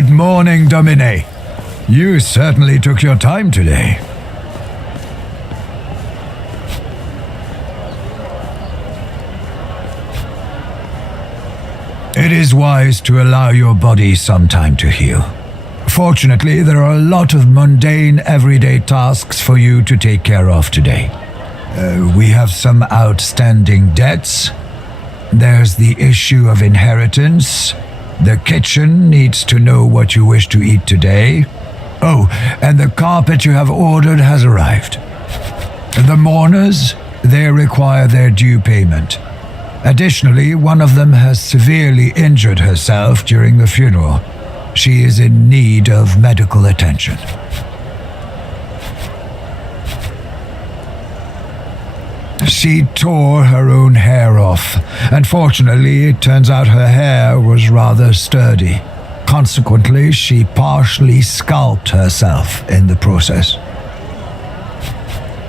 Good morning, Domine. You certainly took your time today. It is wise to allow your body some time to heal. Fortunately, there are a lot of mundane, everyday tasks for you to take care of today. We have some outstanding debts. There's the issue of inheritance. The kitchen needs to know what you wish to eat today. Oh, and the carpet you have ordered has arrived. The mourners, they require their due payment. Additionally, one of them has severely injured herself during the funeral. She is in need of medical attention. She tore her own hair off. Unfortunately, it turns out her hair was rather sturdy. Consequently, she partially scalped herself in the process.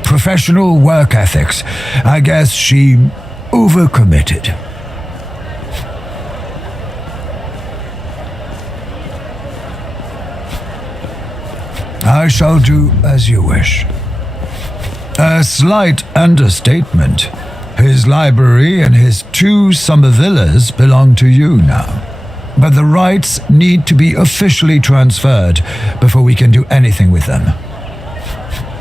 Professional work ethics. I guess she overcommitted. I shall do as you wish. A slight understatement. His library and his 2 summer villas belong to you now. But the rights need to be officially transferred before we can do anything with them.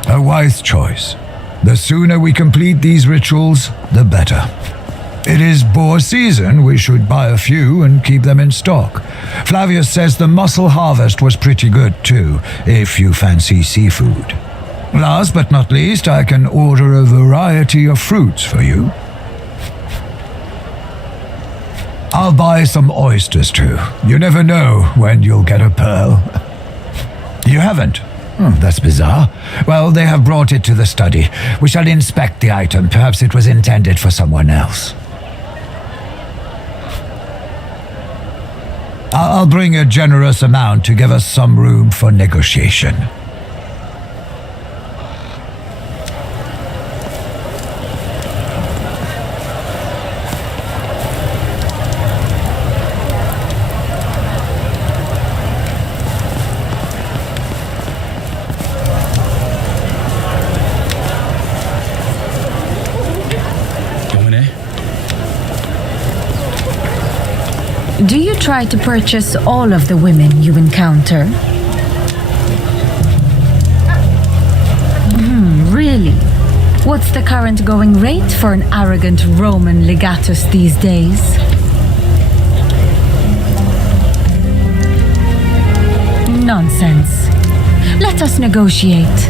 A wise choice. The sooner we complete these rituals, the better. It is boar season, we should buy a few and keep them in stock. Flavius says the mussel harvest was pretty good too, if you fancy seafood. Last but not least, I can order a variety of fruits for you. I'll buy some oysters too. You never know when you'll get a pearl. You haven't? That's bizarre. Well, they have brought it to the study. We shall inspect the item. Perhaps it was intended for someone else. I'll bring a generous amount to give us some room for negotiation. Do you try to purchase all of the women you encounter? Really? What's the current going rate for an arrogant Roman legatus these days? Nonsense. Let us negotiate.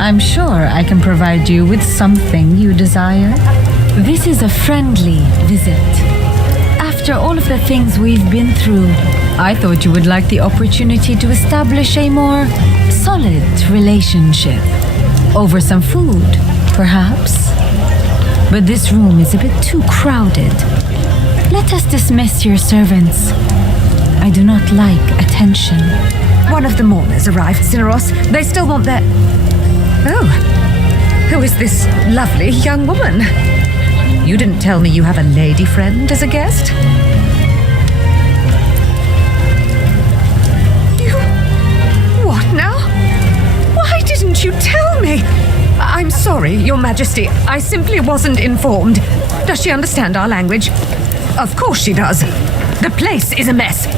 I'm sure I can provide you with something you desire. This is a friendly visit. After all of the things we've been through, I thought you would like the opportunity to establish a more solid relationship. Over some food, perhaps. But this room is a bit too crowded. Let us dismiss your servants. I do not like attention. One of the mourners arrived, Cineros. They still want their... Oh, who is this lovely young woman? You didn't tell me you have a lady friend as a guest? You... What now? Why didn't you tell me? I'm sorry, Your Majesty. I simply wasn't informed. Does she understand our language? Of course she does. The place is a mess.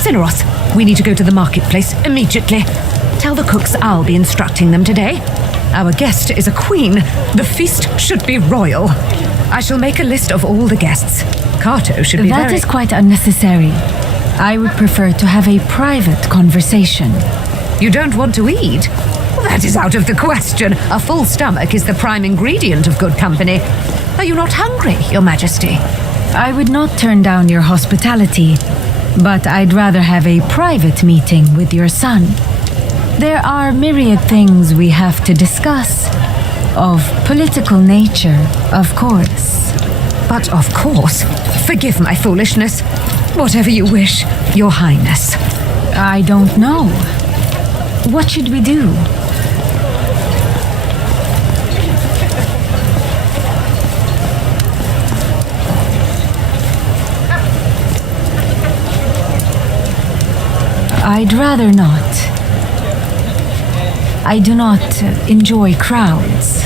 Cineros, we need to go to the marketplace immediately. Tell the cooks I'll be instructing them today. Our guest is a queen. The feast should be royal. I shall make a list of all the guests. Cato should be That is quite unnecessary. I would prefer to have a private conversation. You don't want to eat? Well, that is out of the question. A full stomach is the prime ingredient of good company. Are you not hungry, Your Majesty? I would not turn down your hospitality, but I'd rather have a private meeting with your son. There are myriad things we have to discuss. Of political nature, of course. But of course. Forgive my foolishness. Whatever you wish, Your Highness. I don't know. What should we do? I'd rather not. I do not enjoy crowds.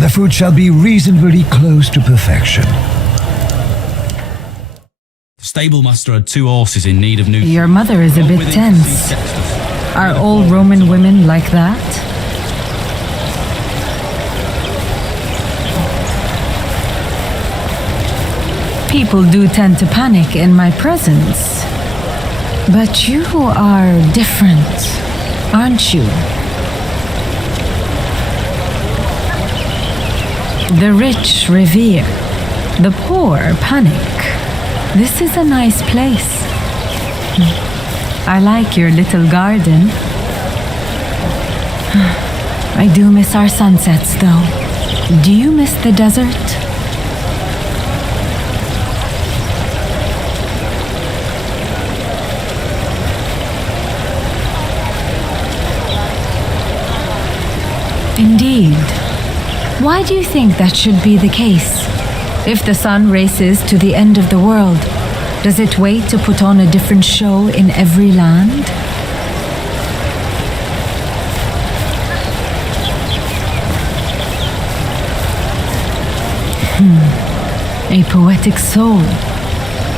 The food shall be reasonably close to perfection. The stable master had 2 horses in need of new... Your mother is a bit tense. Are all Roman women like that? People do tend to panic in my presence. But you are different, aren't you? The rich revere, the poor panic. This is a nice place. I like your little garden. I do miss our sunsets, though. Do you miss the desert? Indeed. Why do you think that should be the case? If the sun races to the end of the world, does it wait to put on a different show in every land? A poetic soul.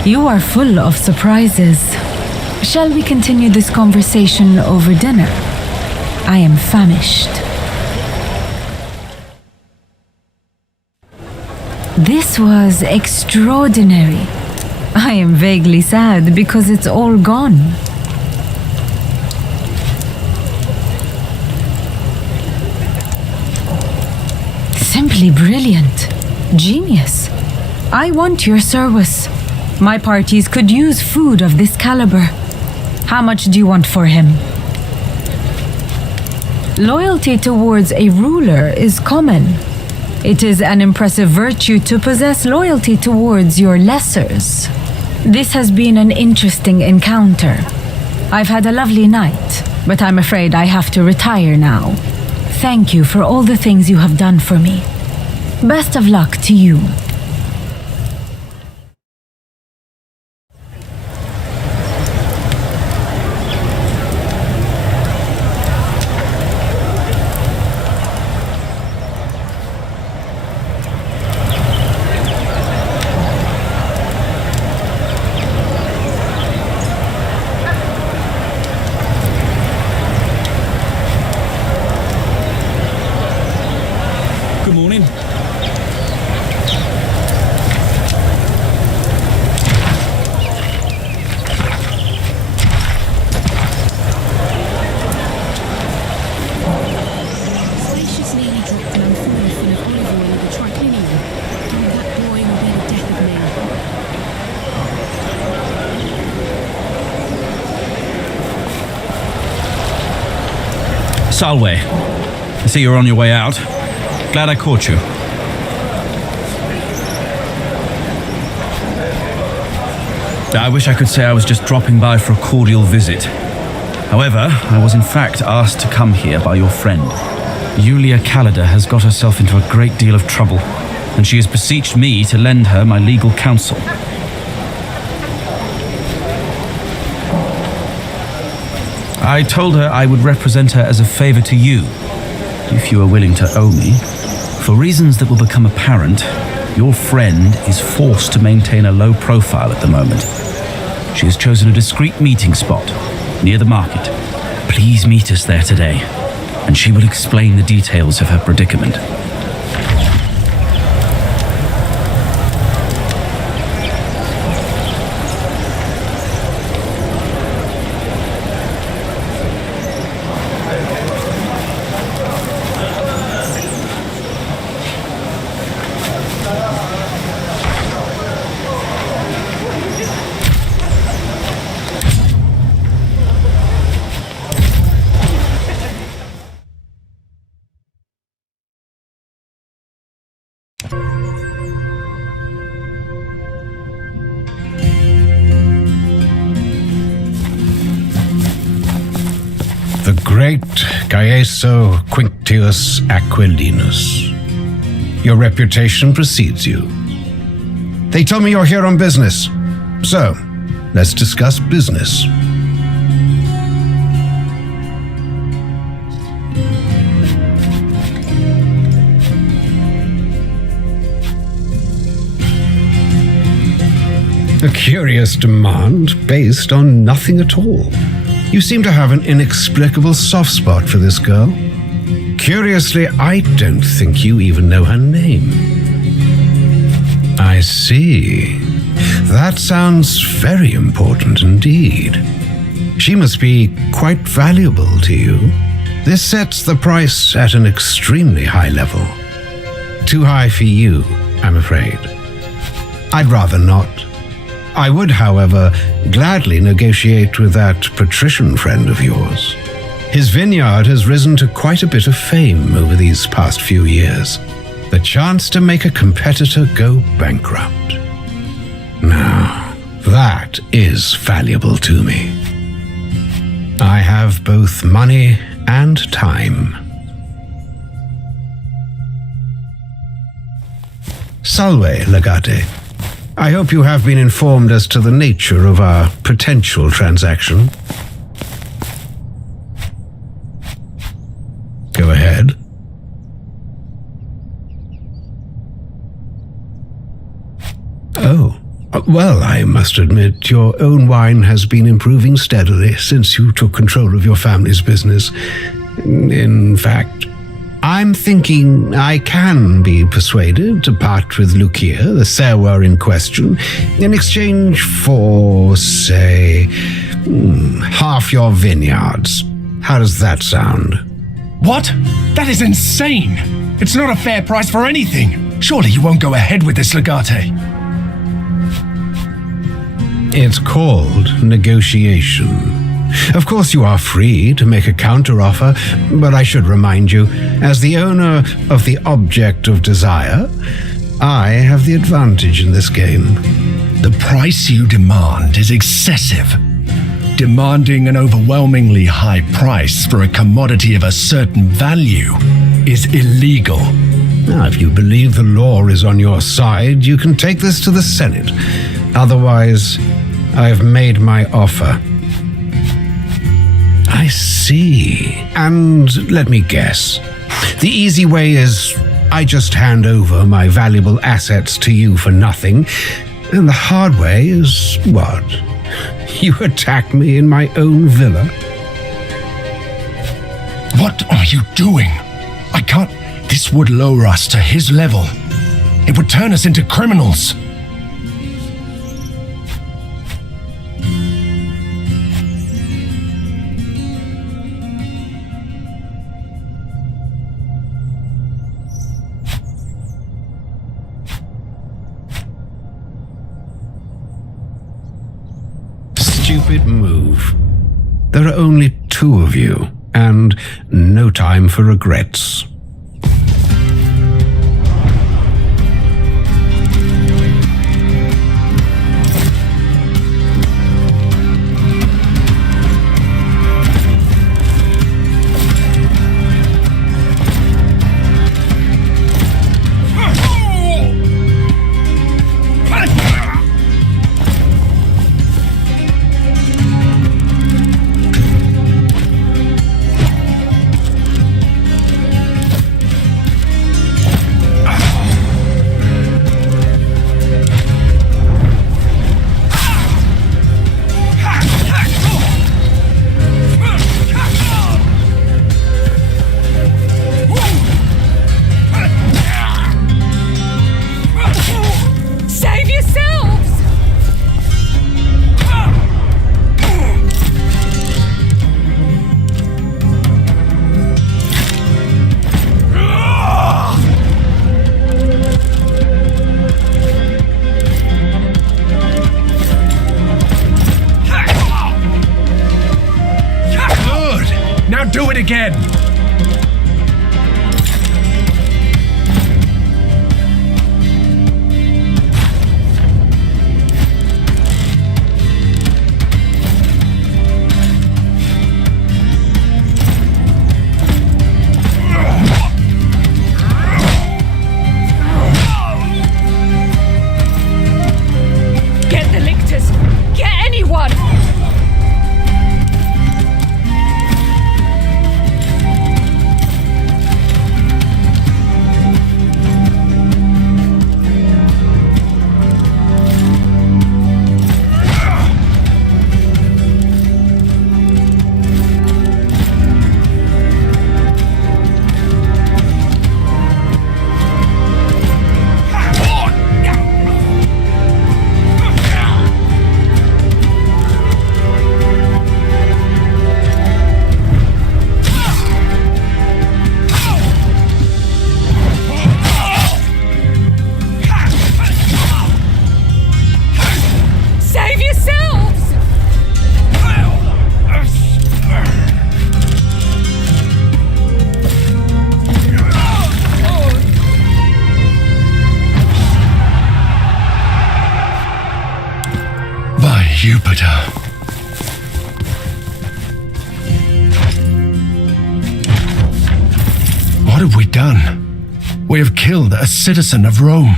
You are full of surprises. Shall we continue this conversation over dinner? I am famished. This was extraordinary. I am vaguely sad because it's all gone. Simply brilliant. Genius. I want your service. My parties could use food of this caliber. How much do you want for him? Loyalty towards a ruler is common. It is an impressive virtue to possess loyalty towards your lessers. This has been an interesting encounter. I've had a lovely night, but I'm afraid I have to retire now. Thank you for all the things you have done for me. Best of luck to you. Good morning. Spaciously he dropped an amphora full of olive oil of the triclinium. Oh, that boy will be the death of me. Salve. I see you're on your way out. Glad I caught you. I wish I could say I was just dropping by for a cordial visit. However, I was in fact asked to come here by your friend. Julia Callida has got herself into a great deal of trouble, and she has beseeched me to lend her my legal counsel. I told her I would represent her as a favor to you, if you are willing to owe me. For reasons that will become apparent, your friend is forced to maintain a low profile at the moment. She has chosen a discreet meeting spot near the market. Please meet us there today, and she will explain the details of her predicament. The great Gaeso Quinctius Aquilinus. Your reputation precedes you. They tell me you're here on business. So, let's discuss business. A curious demand based on nothing at all. You seem to have an inexplicable soft spot for this girl. Curiously, I don't think you even know her name. I see. That sounds very important indeed. She must be quite valuable to you. This sets the price at an extremely high level. Too high for you, I'm afraid. I'd rather not. I would, however, gladly negotiate with that patrician friend of yours. His vineyard has risen to quite a bit of fame over these past few years. The chance to make a competitor go bankrupt. Now, that is valuable to me. I have both money and time. Salve, Legate. I hope you have been informed as to the nature of our potential transaction. Go ahead. Oh, well, I must admit, your own wine has been improving steadily since you took control of your family's business. In fact, I'm thinking I can be persuaded to part with Lucia, the serwer in question, in exchange for, say, half your vineyards. How does that sound? What? That is insane! It's not a fair price for anything! Surely you won't go ahead with this, Legate. It's called negotiation. Of course, you are free to make a counteroffer, but I should remind you, as the owner of the object of desire, I have the advantage in this game. The price you demand is excessive. Demanding an overwhelmingly high price for a commodity of a certain value is illegal. Now, if you believe the law is on your side, you can take this to the Senate. Otherwise, I've made my offer. I see. And let me guess. The easy way is I just hand over my valuable assets to you for nothing. And the hard way is what? You attack me in my own villa? What are you doing? I can't. This would lower us to his level. It would turn us into criminals. Stupid move. There are only two of you, and no time for regrets. Do it again! Get the lictors! Get anyone! We have killed a citizen of Rome.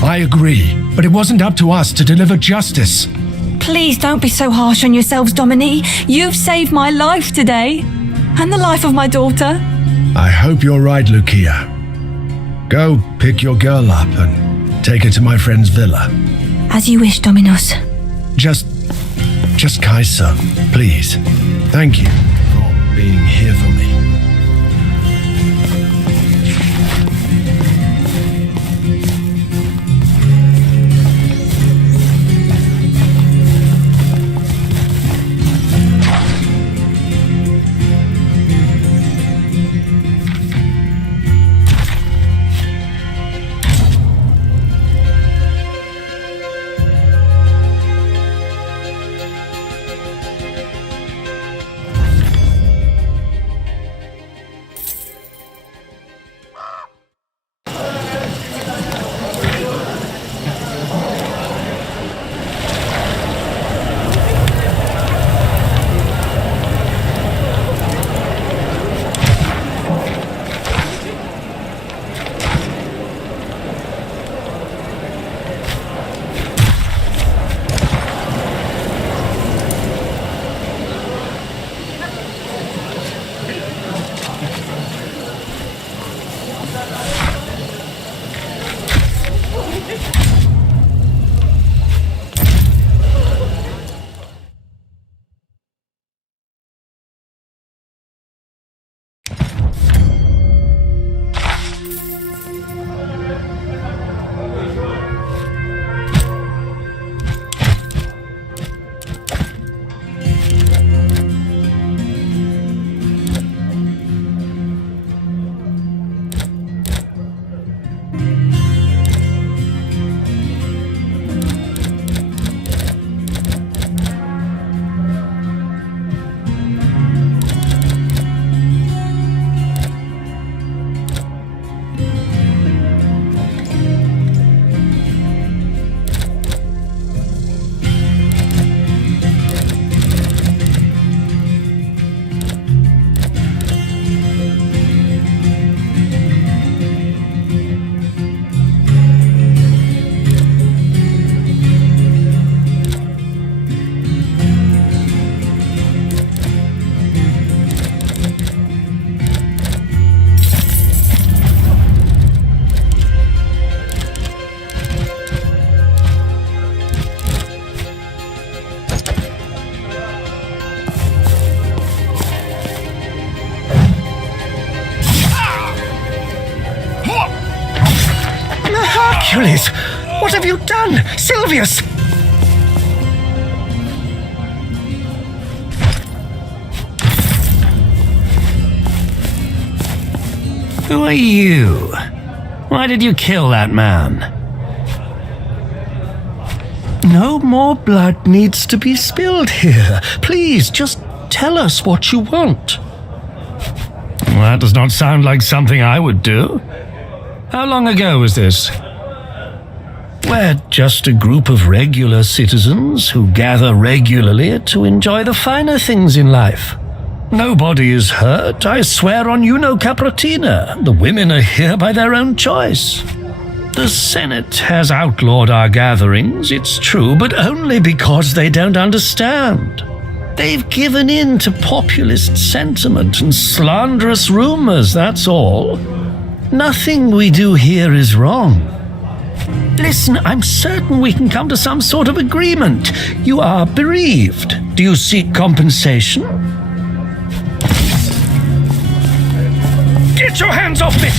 I agree, but it wasn't up to us to deliver justice. Please don't be so harsh on yourselves, Dominique. You've saved my life today, and the life of my daughter. I hope you're right, Lucia. Go pick your girl up and take her to my friend's villa. As you wish, Dominus. Just Kaiser, please. Thank you for being here for me. Hercules! What have you done? Silvius! Who are you? Why did you kill that man? No more blood needs to be spilled here. Please, just tell us what you want. Well, that does not sound like something I would do. How long ago was this? We're just a group of regular citizens who gather regularly to enjoy the finer things in life. Nobody is hurt, I swear on Capratina. The women are here by their own choice. The Senate has outlawed our gatherings, it's true, but only because they don't understand. They've given in to populist sentiment and slanderous rumors, that's all. Nothing we do here is wrong. Listen, I'm certain we can come to some sort of agreement. You are bereaved. Do you seek compensation? Get your hands off me!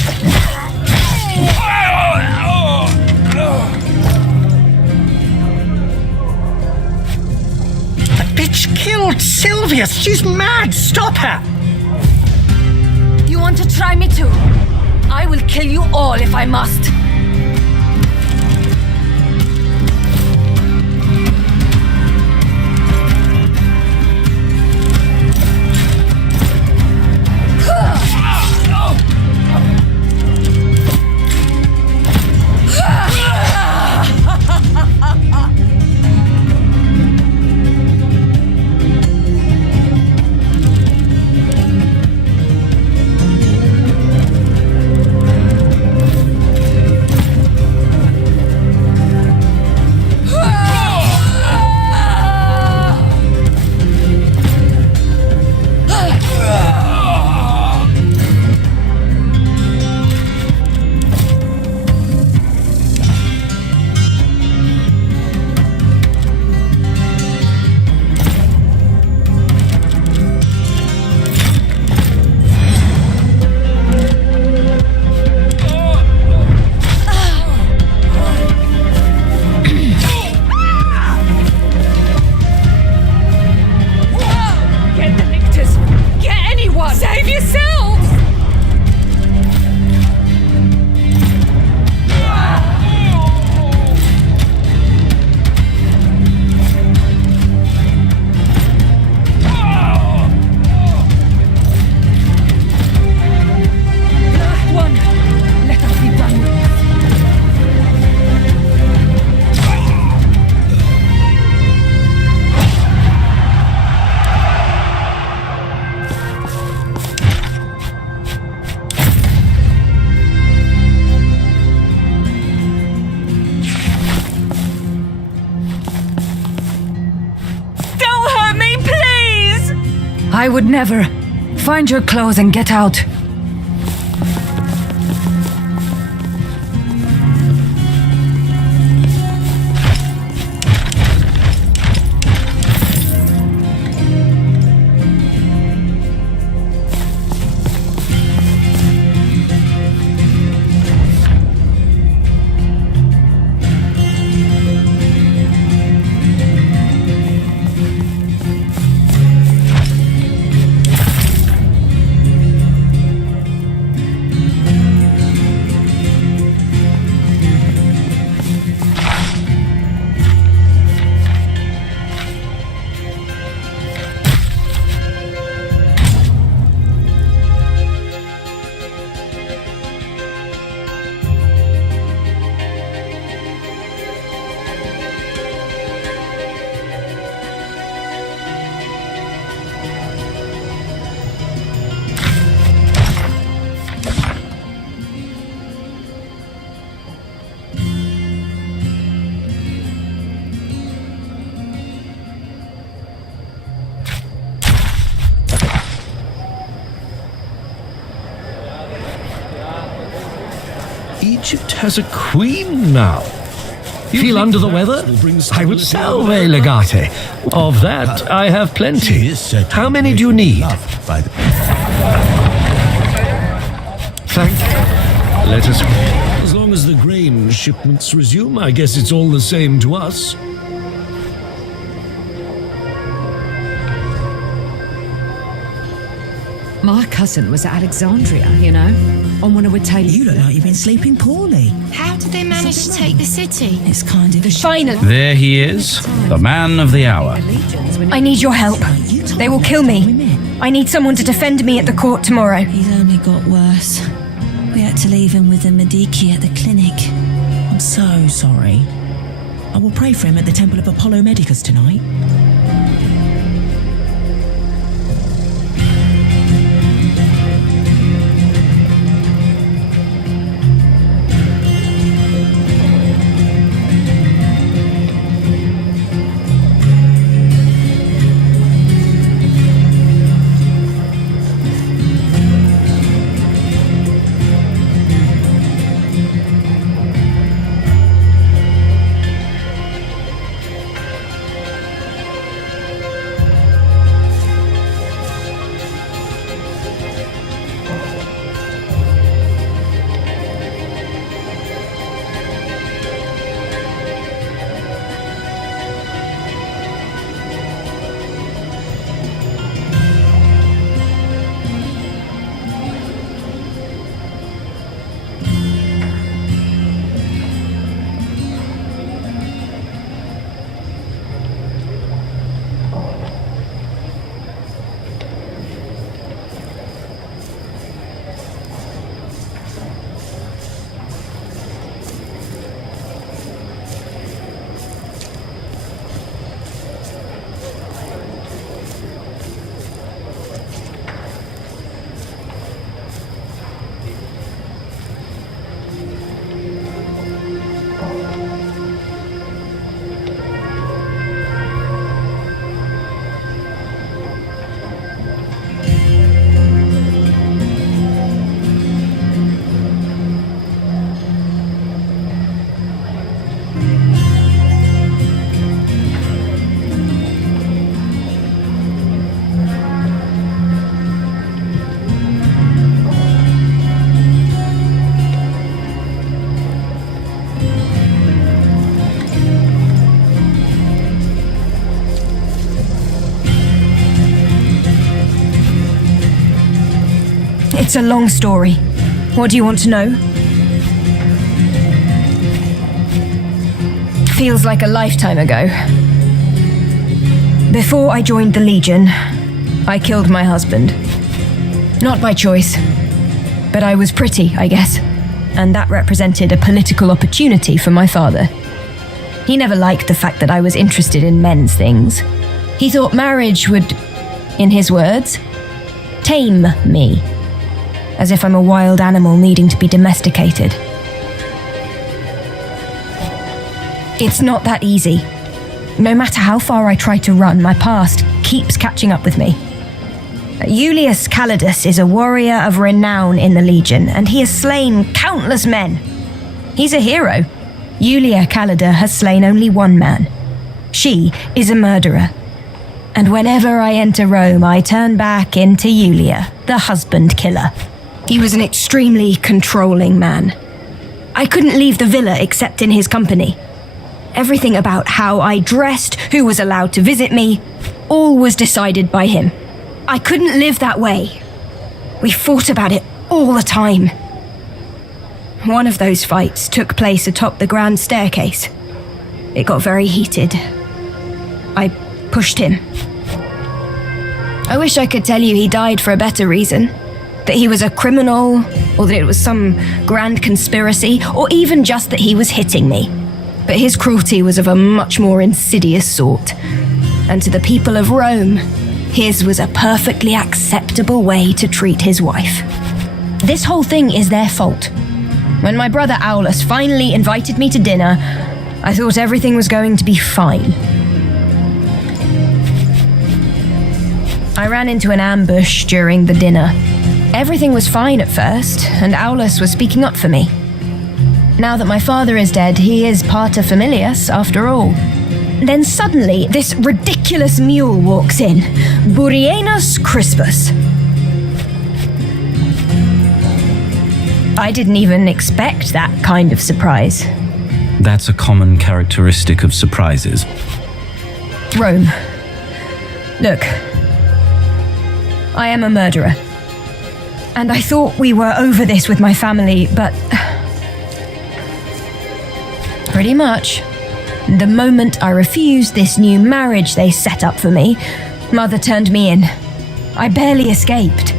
The bitch killed Silvius! She's mad! Stop her! You want to try me too? I will kill you all if I must. I would never. Find your clothes and get out. Egypt has a queen now. Feel under the weather? I would salve, legate. Of that, I have plenty. How many do you need? Thank you. Let us... As long as the grain shipments resume, I guess it's all the same to us. My cousin was at Alexandria, you know, on one of Witali's... You look like you've been sleeping poorly. How did they manage to take the city? It's kind of... Finally, There he is, the man of the hour. I need your help. They will kill me. I need someone to defend me at the court tomorrow. He's only got worse. We had to leave him with the Medici at the clinic. I'm so sorry. I will pray for him at the Temple of Apollo Medicus tonight. It's a long story. What do you want to know? Feels like a lifetime ago. Before I joined the Legion, I killed my husband. Not by choice, but I was pretty, I guess, and that represented a political opportunity for my father. He never liked the fact that I was interested in men's things. He thought marriage would, in his words, tame me, as if I'm a wild animal needing to be domesticated. It's not that easy. No matter how far I try to run, my past keeps catching up with me. Julius Calidus is a warrior of renown in the Legion, and he has slain countless men. He's a hero. Julia Calida has slain only one man. She is a murderer. And whenever I enter Rome, I turn back into Julia, the husband killer. He was an extremely controlling man. I couldn't leave the villa except in his company. Everything about how I dressed, who was allowed to visit me, all was decided by him. I couldn't live that way. We fought about it all the time. One of those fights took place atop the grand staircase. It got very heated. I pushed him. I wish I could tell you he died for a better reason. That he was a criminal, or that it was some grand conspiracy, or even just that he was hitting me. But his cruelty was of a much more insidious sort. And to the people of Rome, his was a perfectly acceptable way to treat his wife. This whole thing is their fault. When my brother Aulus finally invited me to dinner, I thought everything was going to be fine. I ran into an ambush during the dinner. Everything was fine at first, and Aulus was speaking up for me. Now that my father is dead, he is pater familias after all. Then suddenly, this ridiculous mule walks in, Burienus Crispus. I didn't even expect that kind of surprise. That's a common characteristic of surprises. Rome. Look, I am a murderer. And I thought we were over this with my family, but pretty much. The moment I refused this new marriage they set up for me, Mother turned me in. I barely escaped.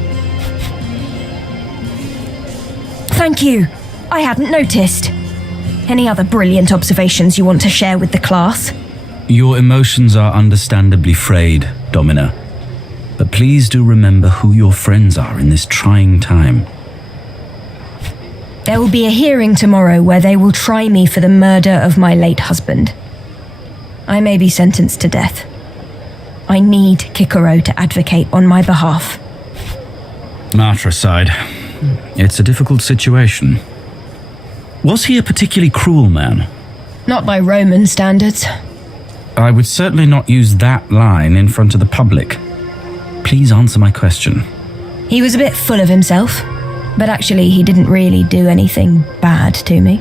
Thank you. I hadn't noticed. Any other brilliant observations you want to share with the class? Your emotions are understandably frayed, Domina. But please do remember who your friends are in this trying time. There will be a hearing tomorrow where they will try me for the murder of my late husband. I may be sentenced to death. I need Cicero to advocate on my behalf. Matricide. It's a difficult situation. Was he a particularly cruel man? Not by Roman standards. I would certainly not use that line in front of the public. Please answer my question. He was a bit full of himself, but actually he didn't really do anything bad to me.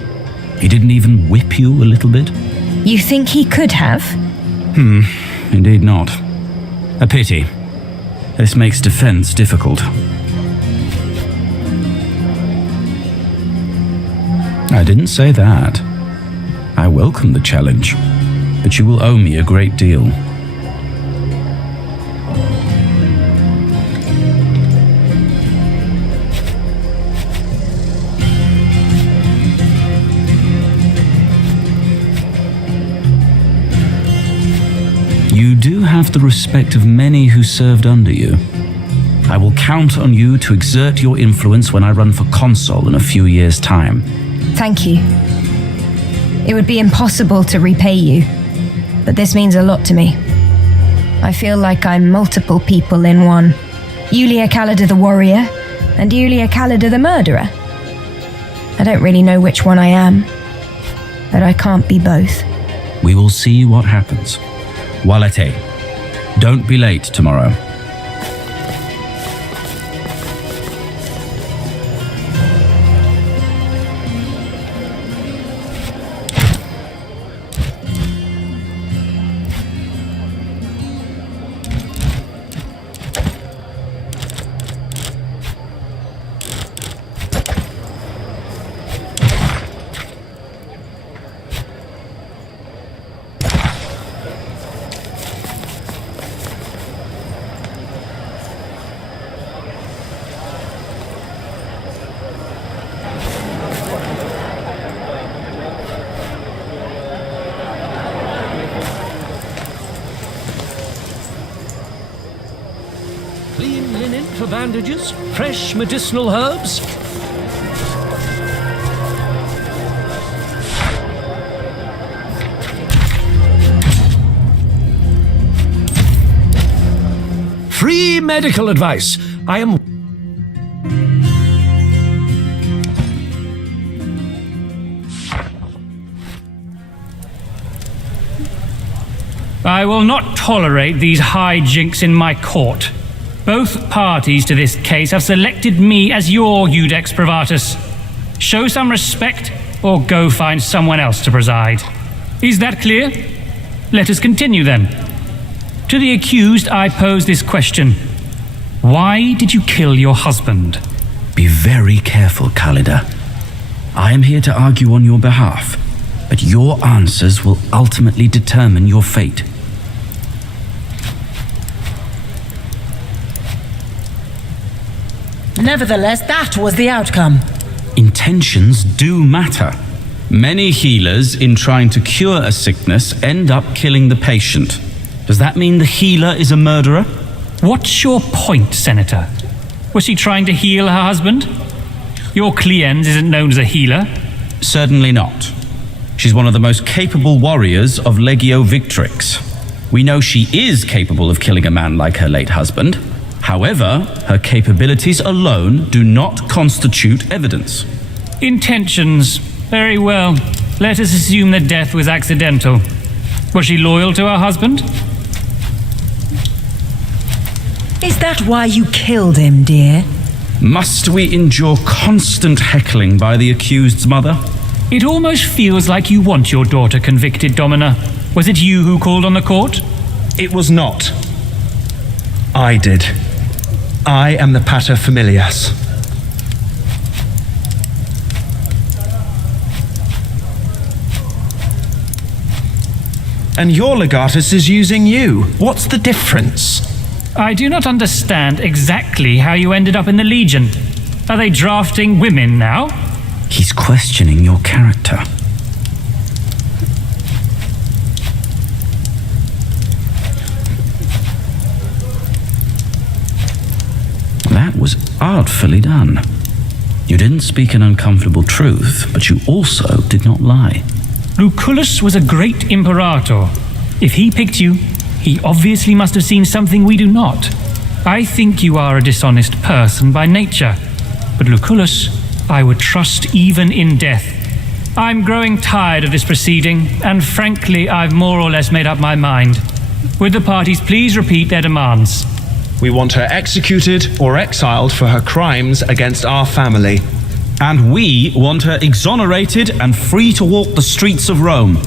He didn't even whip you a little bit? You think he could have? Indeed not. A pity. This makes defense difficult. I didn't say that. I welcome the challenge, but you will owe me a great deal. You do have the respect of many who served under you. I will count on you to exert your influence when I run for consul in a few years' time. Thank you. It would be impossible to repay you, but this means a lot to me. I feel like I'm multiple people in one. Julia Calida the warrior, and Julia Calida the murderer. I don't really know which one I am, but I can't be both. We will see what happens. Walete, don't be late tomorrow. Clean linen for bandages, fresh medicinal herbs. Free medical advice. I am... I will not tolerate these hijinks in my court. Both parties to this case have selected me as your Iudex Privatus. Show some respect or go find someone else to preside. Is that clear? Let us continue then. To the accused, I pose this question. Why did you kill your husband? Be very careful, Khalida. I am here to argue on your behalf, but your answers will ultimately determine your fate. Nevertheless, that was the outcome. Intentions do matter. Many healers, in trying to cure a sickness, end up killing the patient. Does that mean the healer is a murderer? What's your point, Senator? Was she trying to heal her husband? Your client isn't known as a healer. Certainly not. She's one of the most capable warriors of Legio Victrix. We know she is capable of killing a man like her late husband. However, her capabilities alone do not constitute evidence. Intentions. Very well. Let us assume that death was accidental. Was she loyal to her husband? Is that why you killed him, dear? Must we endure constant heckling by the accused's mother? It almost feels like you want your daughter convicted, Domina. Was it you who called on the court? It was not. I did. I am the pater familias. And your legatus is using you. What's the difference? I do not understand exactly how you ended up in the Legion. Are they drafting women now? He's questioning your character. That was artfully done. You didn't speak an uncomfortable truth, but you also did not lie. Lucullus was a great imperator. If he picked you, he obviously must have seen something we do not. I think you are a dishonest person by nature, but Lucullus, I would trust even in death. I'm growing tired of this proceeding, and frankly, I've more or less made up my mind. Would the parties please repeat their demands? We want her executed or exiled for her crimes against our family. And we want her exonerated and free to walk the streets of Rome.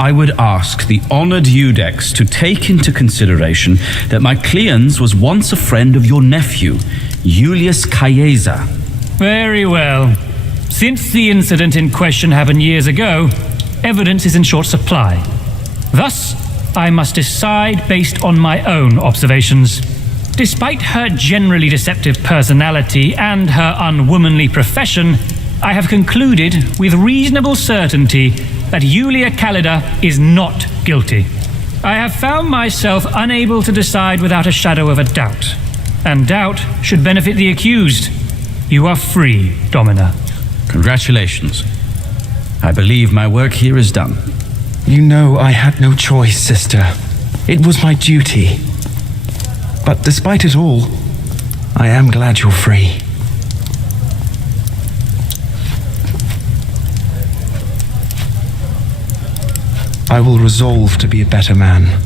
I would ask the honored Iudex to take into consideration that my Cleons was once a friend of your nephew, Julius Caesa. Very well. Since the incident in question happened years ago, evidence is in short supply. Thus, I must decide based on my own observations. Despite her generally deceptive personality and her unwomanly profession, I have concluded with reasonable certainty that Julia Khalida is not guilty. I have found myself unable to decide without a shadow of a doubt, and doubt should benefit the accused. You are free, Domina. Congratulations. I believe my work here is done. You know I had no choice, sister. It was my duty. But despite it all, I am glad you're free. I will resolve to be a better man.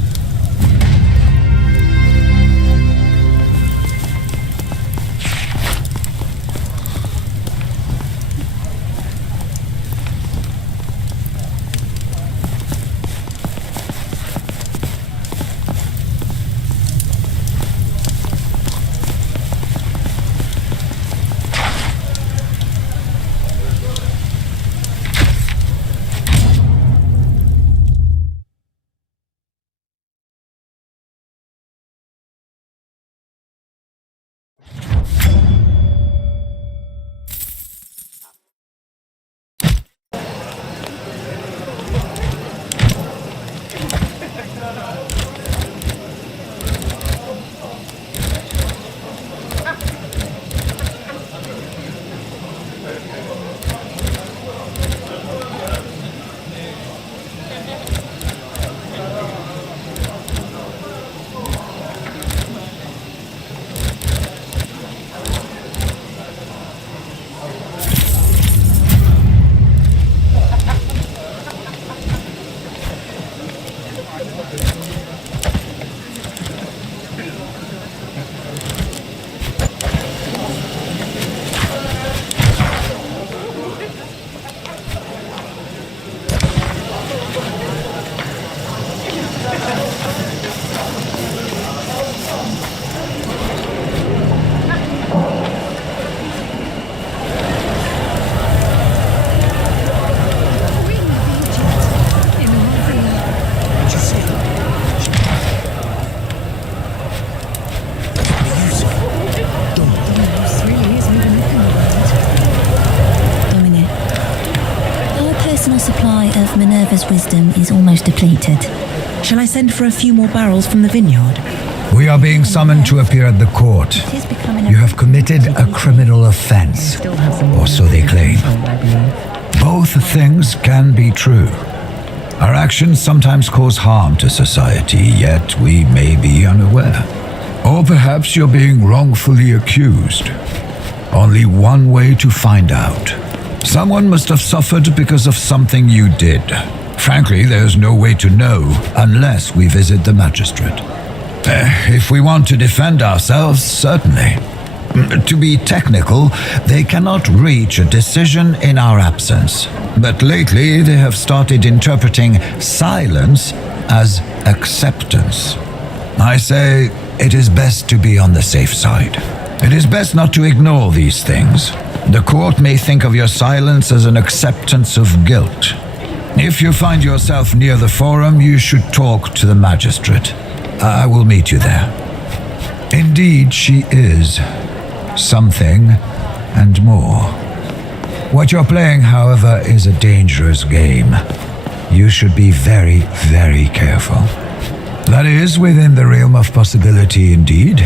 personal supply of Minerva's wisdom is almost depleted. Shall I send for a few more barrels from the vineyard? We are being summoned to appear at the court. You have committed a criminal offense, or so they claim. Both things can be true. Our actions sometimes cause harm to society, yet we may be unaware. Or perhaps you're being wrongfully accused. Only one way to find out. Someone must have suffered because of something you did. Frankly, there's no way to know unless we visit the magistrate. If we want to defend ourselves, certainly. To be technical, they cannot reach a decision in our absence. But lately, they have started interpreting silence as acceptance. I say it is best to be on the safe side. It is best not to ignore these things. The court may think of your silence as an acceptance of guilt. If you find yourself near the forum, you should talk to the magistrate. I will meet you there. Indeed, she is something and more. What you're playing, however, is a dangerous game. You should be very, very careful. That is within the realm of possibility indeed.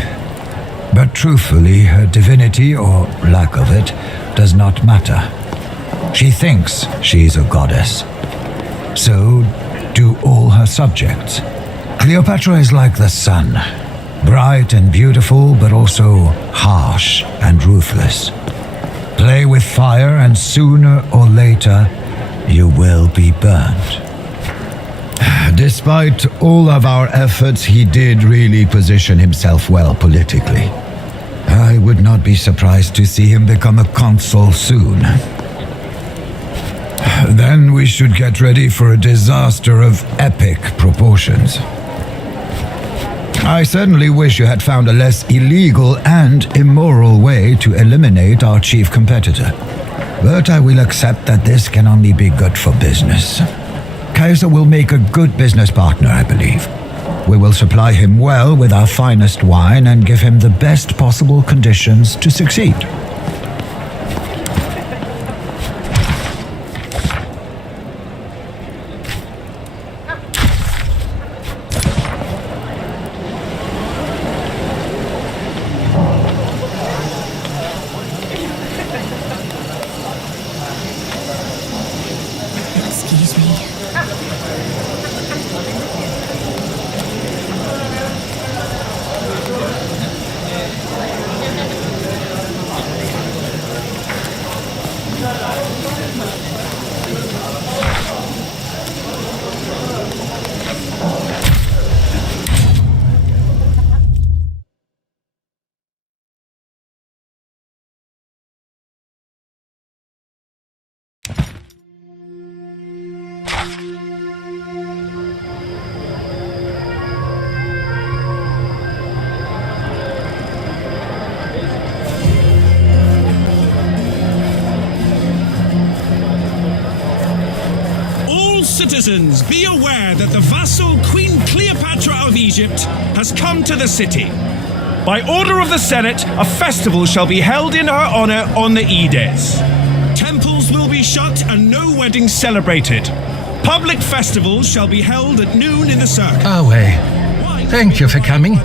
But truthfully, her divinity, or lack of it, does not matter. She thinks she's a goddess. So do all her subjects. Cleopatra is like the sun, bright and beautiful, but also harsh and ruthless. Play with fire, and sooner or later, you will be burnt. Despite all of our efforts, he did really position himself well politically. I would not be surprised to see him become a consul soon. Then we should get ready for a disaster of epic proportions. I certainly wish you had found a less illegal and immoral way to eliminate our chief competitor. But I will accept that this can only be good for business. Kaiser will make a good business partner, I believe. We will supply him well with our finest wine and give him the best possible conditions to succeed. Excuse me. Citizens, be aware that the vassal Queen Cleopatra of Egypt has come to the city. By order of the Senate, a festival shall be held in her honor on the Ides. Temples will be shut and no weddings celebrated. Public festivals shall be held at noon in the circus. Away. Thank you for coming.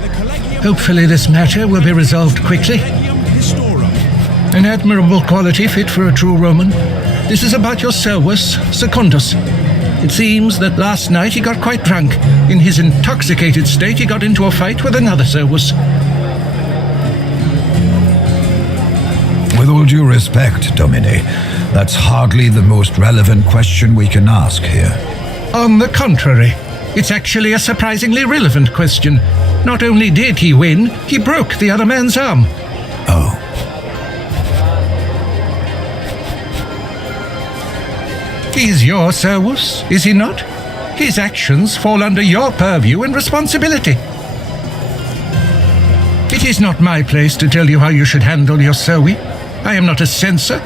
Hopefully this matter will be resolved quickly. An admirable quality fit for a true Roman. This is about your Servus, Secundus. It seems that last night he got quite drunk. In his intoxicated state, he got into a fight with another Servus. With all due respect, Domine, that's hardly the most relevant question we can ask here. On the contrary, it's actually a surprisingly relevant question. Not only did he win, he broke the other man's arm. Oh. He's your Servus, is he not? His actions fall under your purview and responsibility. It is not my place to tell you how you should handle your Servi. I am not a censor.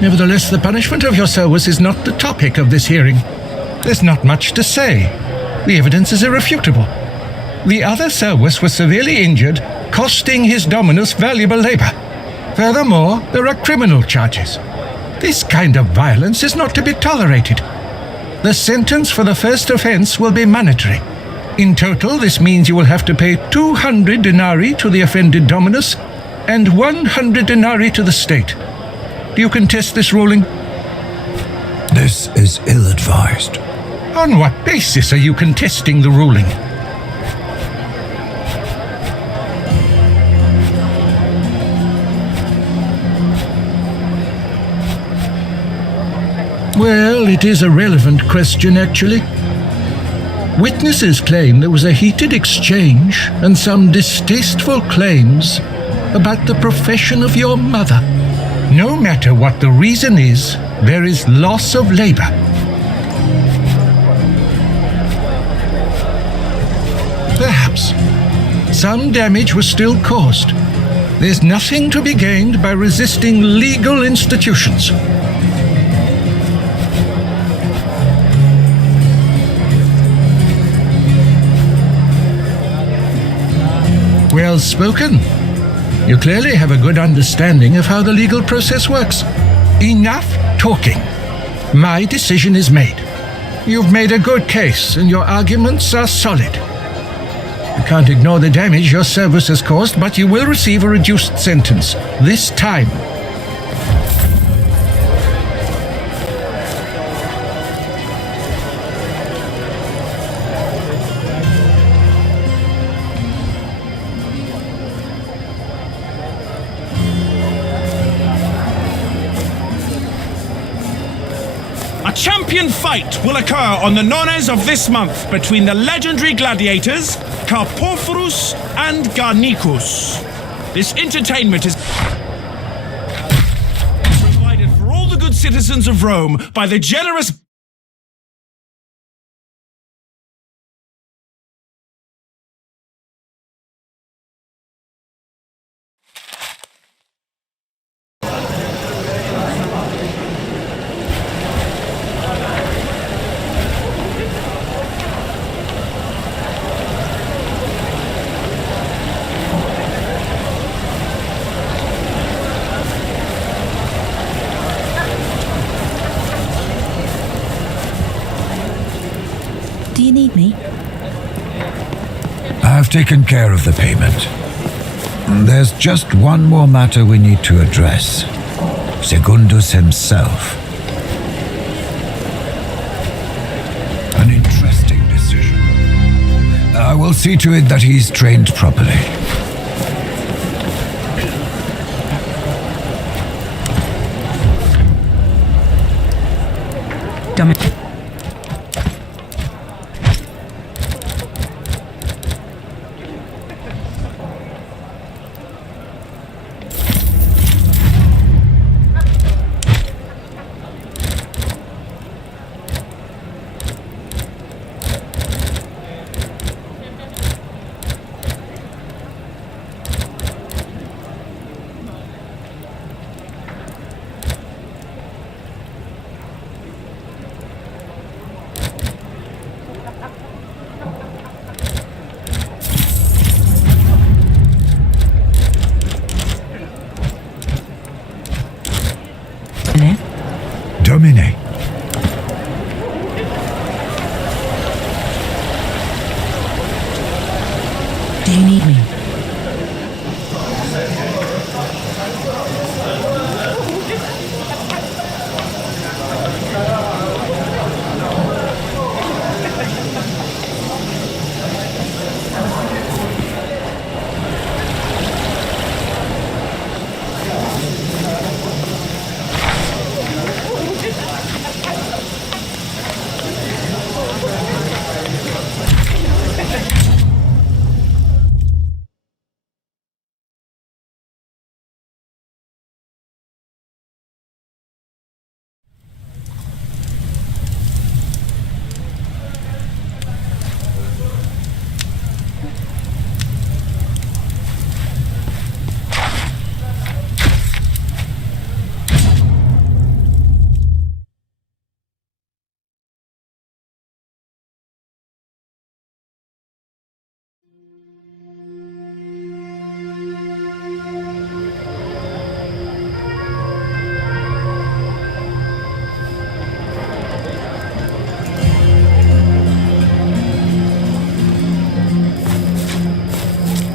Nevertheless, the punishment of your Servus is not the topic of this hearing. There's not much to say. The evidence is irrefutable. The other Servus was severely injured, costing his dominus valuable labor. Furthermore, there are criminal charges. This kind of violence is not to be tolerated. The sentence for the first offense will be monetary. In total, this means you will have to pay 200 denarii to the offended dominus and 100 denarii to the state. Do you contest this ruling? This is ill-advised. On what basis are you contesting the ruling? Well, it is a relevant question, actually. Witnesses claim there was a heated exchange and some distasteful claims about the profession of your mother. No matter what the reason is, there is loss of labor. Perhaps some damage was still caused. There's nothing to be gained by resisting legal institutions. Well spoken. You clearly have a good understanding of how the legal process works. Enough talking. My decision is made. You've made a good case, and your arguments are solid. You can't ignore the damage your service has caused, but you will receive a reduced sentence. This time. A champion fight will occur on the nones of this month between the legendary gladiators Carpophorus and Garnicus. This entertainment is provided for all the good citizens of Rome by the generous Do you need me? I've taken care of the payment. There's just one more matter we need to address. Secundus himself. An interesting decision. I will see to it that he's trained properly. Domine. Do you need me?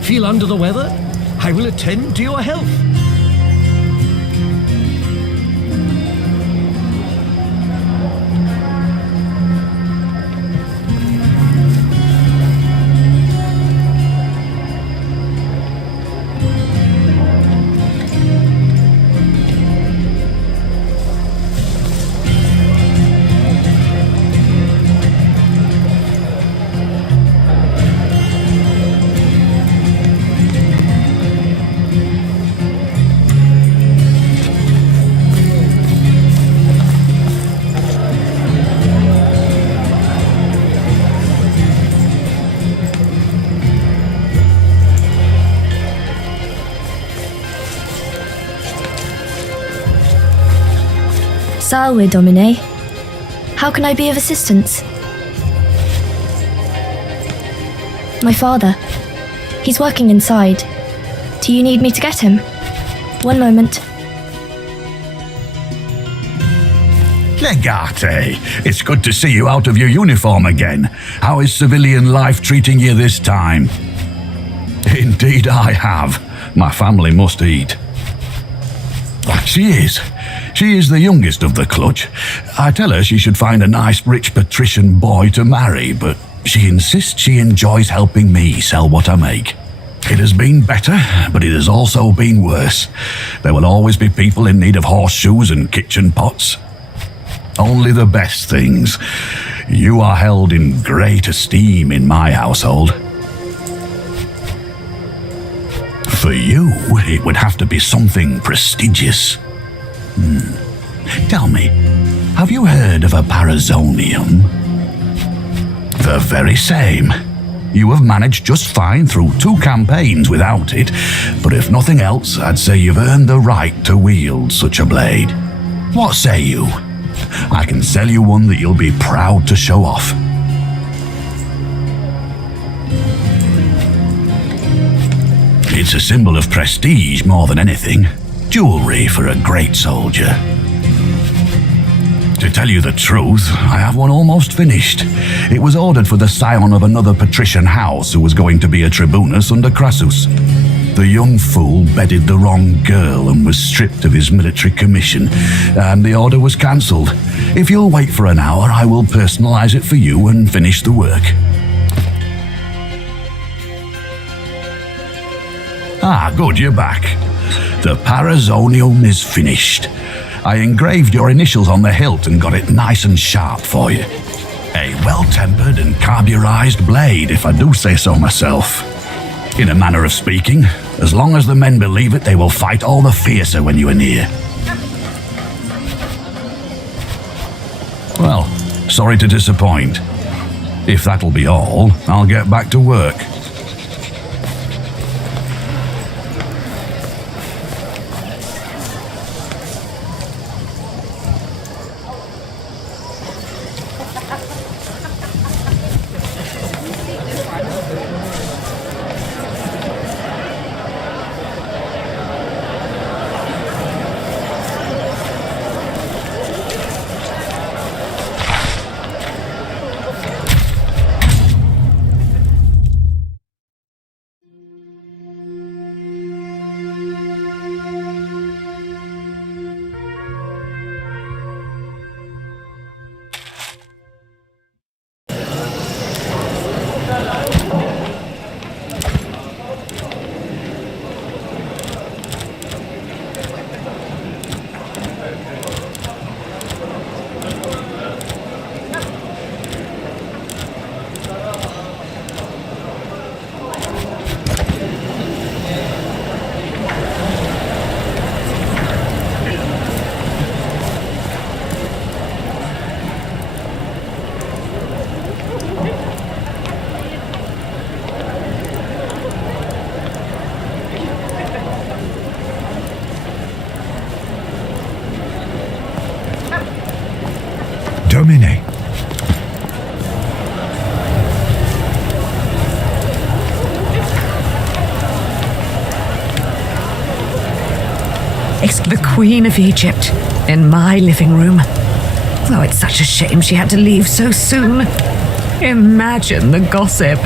Feel under the weather? I will attend to your health. Salve, Domine. How can I be of assistance? My father. He's working inside. Do you need me to get him? One moment. Legate, it's good to see you out of your uniform again. How is civilian life treating you this time? Indeed I have. My family must eat. She is the youngest of the clutch. I tell her she should find a nice rich patrician boy to marry, but she insists she enjoys helping me sell what I make. It has been better, but it has also been worse. There will always be people in need of horseshoes and kitchen pots. Only the best things. You are held in great esteem in my household. For you, it would have to be something prestigious. Tell me, have you heard of a Parazonium? The very same. You have managed just fine through 2 campaigns without it, but if nothing else, I'd say you've earned the right to wield such a blade. What say you? I can sell you one that you'll be proud to show off. It's a symbol of prestige more than anything. Jewelry for a great soldier. To tell you the truth, I have one almost finished. It was ordered for the scion of another patrician house who was going to be a tribunus under Crassus. The young fool bedded the wrong girl and was stripped of his military commission, and the order was cancelled. If you'll wait for an hour, I will personalize it for you and finish the work. Ah, good, you're back. The Parazonium is finished. I engraved your initials on the hilt and got it nice and sharp for you. A well-tempered and carburized blade, if I do say so myself. In a manner of speaking, as long as the men believe it, they will fight all the fiercer when you are near. Well, sorry to disappoint. If that'll be all, I'll get back to work. Domine. The Queen of Egypt in my living room. Oh, it's such a shame she had to leave so soon. Imagine the gossip.